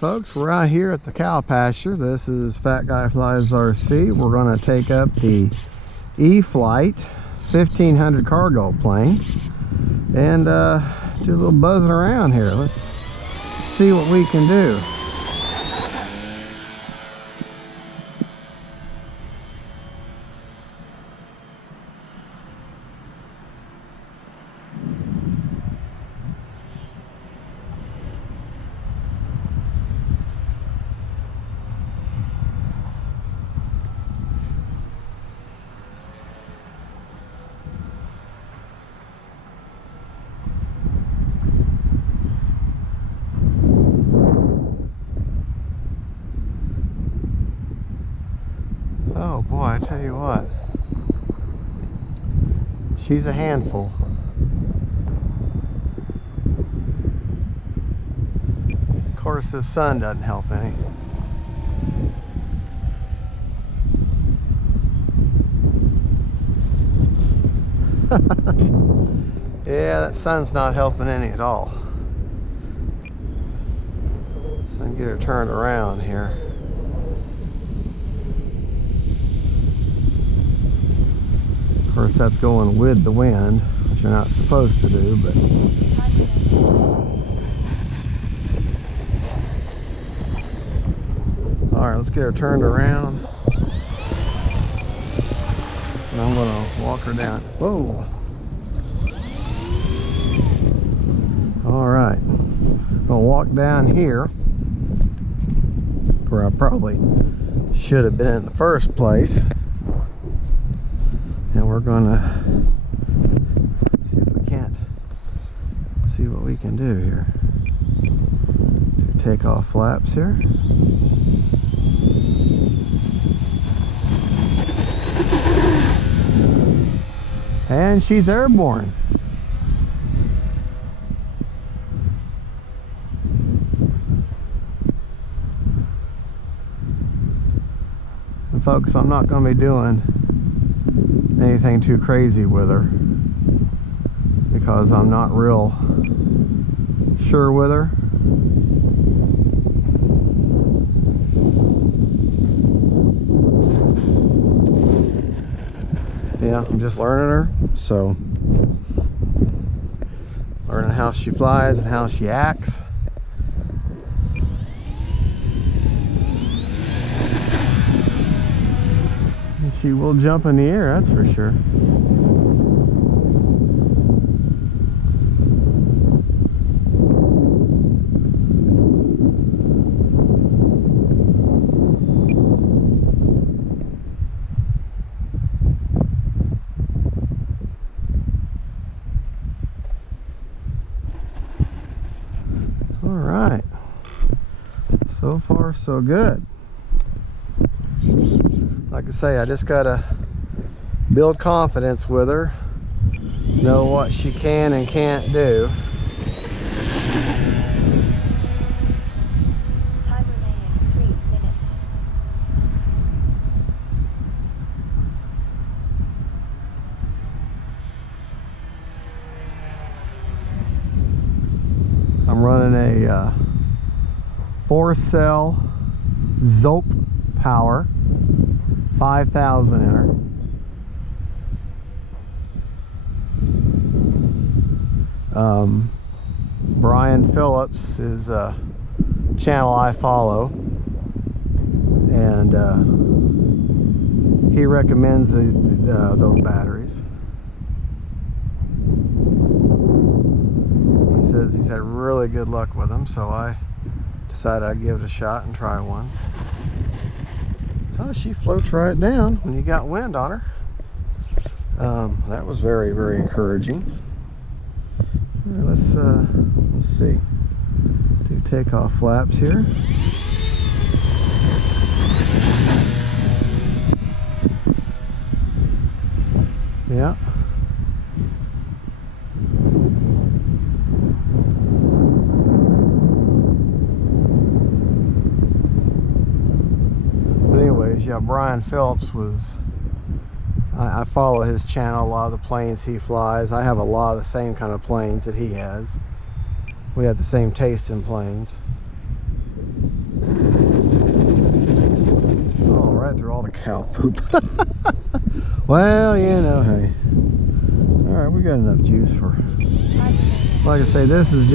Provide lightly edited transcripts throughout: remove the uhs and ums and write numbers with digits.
Folks, we're out here at the cow pasture. This is Fat Guy Flies RC. We're going to take up the e-flite 1500 cargo plane and do a little buzzing around here. Let's see what we can do. Oh boy, I tell you what, she's a handful. Of course, the sun doesn't help any. Yeah, that sun's not helping any at all. So I can get her turned around here. Of course, that's going with the wind, which you're not supposed to do, but alright, let's get her turned around. And I'm going to walk her down. Whoa! Alright, I'm going to walk down here where I probably should have been in the first place. And we're gonna see if we can't see what we can do here. Take off flaps here. And she's airborne. And folks, I'm not going to be doing anything too crazy with her because I'm not real sure with her. Yeah, I'm just learning her, so learning how she flies and how she acts. She will jump in the air, that's for sure. All right. So far, so good. Like I say, I just gotta build confidence with her, know what she can and can't do. Time remaining 3 minutes. I'm running a 4-cell Zope power, 5,000 in her. Brian Phillips is a channel I follow, and he recommends those batteries. He says he's had really good luck with them, so I decided I'd give it a shot and try one. Oh, she floats right down when you got wind on her. That was very, very encouraging. All right, let's see. Do takeoff flaps here. Yeah. Yeah, Brian Phillips was, I follow his channel, a lot of the planes he flies. I have a lot of the same kind of planes that he has. We have the same taste in planes. the cow poop. Well, you know, hey. All right, we got enough juice for, like I say, this is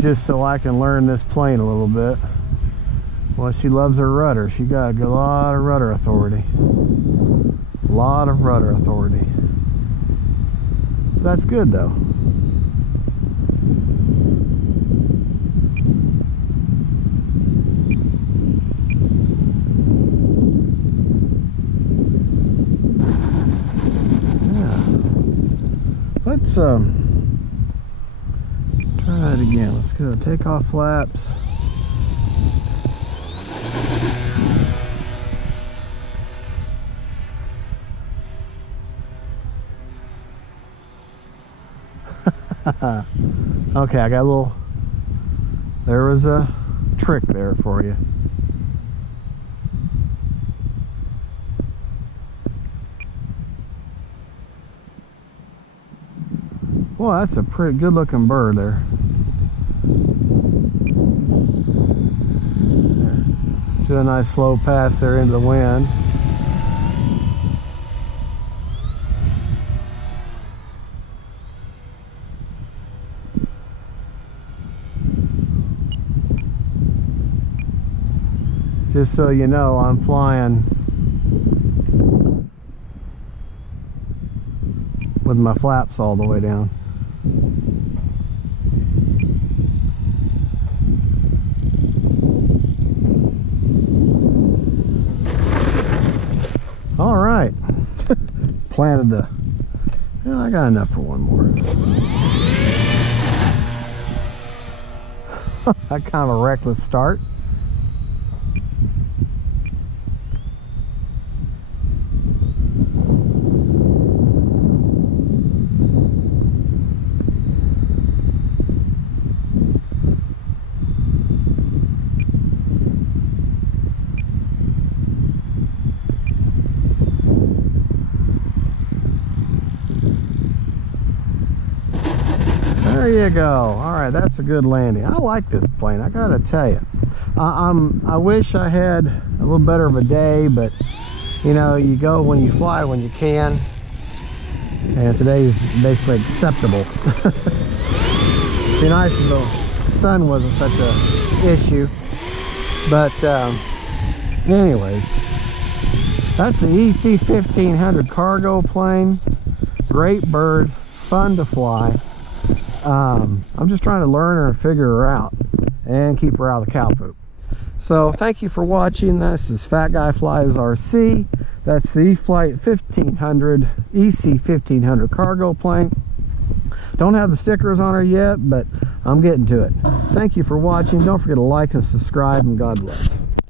just so I can learn this plane a little bit. Well, she loves her rudder. She got a lot of rudder authority. A lot of rudder authority. That's good though. Let's try that again. Let's go take off flaps. Okay, I got a little, there was a trick there for you. Well, that's a pretty good looking bird there. Do a nice slow pass there into the wind. Just so you know, I'm flying with my flaps all the way down. All right, planted the, well, I got enough for one more. That kind of a reckless start. There you go. All right, that's a good landing. I like this plane, I gotta tell you. I wish I had a little better of a day, but you know, you go when you fly when you can, and today's basically acceptable. It'd be nice if the sun wasn't such a issue, but anyways, that's the EC-1500 cargo plane. Great bird, fun to fly. I'm just trying to learn her and figure her out and keep her out of the cow poop. So thank you for watching. This is Fat Guy Flies RC. That's the e-flite 1500 EC-1500 cargo plane. Don't have the stickers on her yet, but I'm getting to it. Thank you for watching. Don't forget to like and subscribe, and God bless.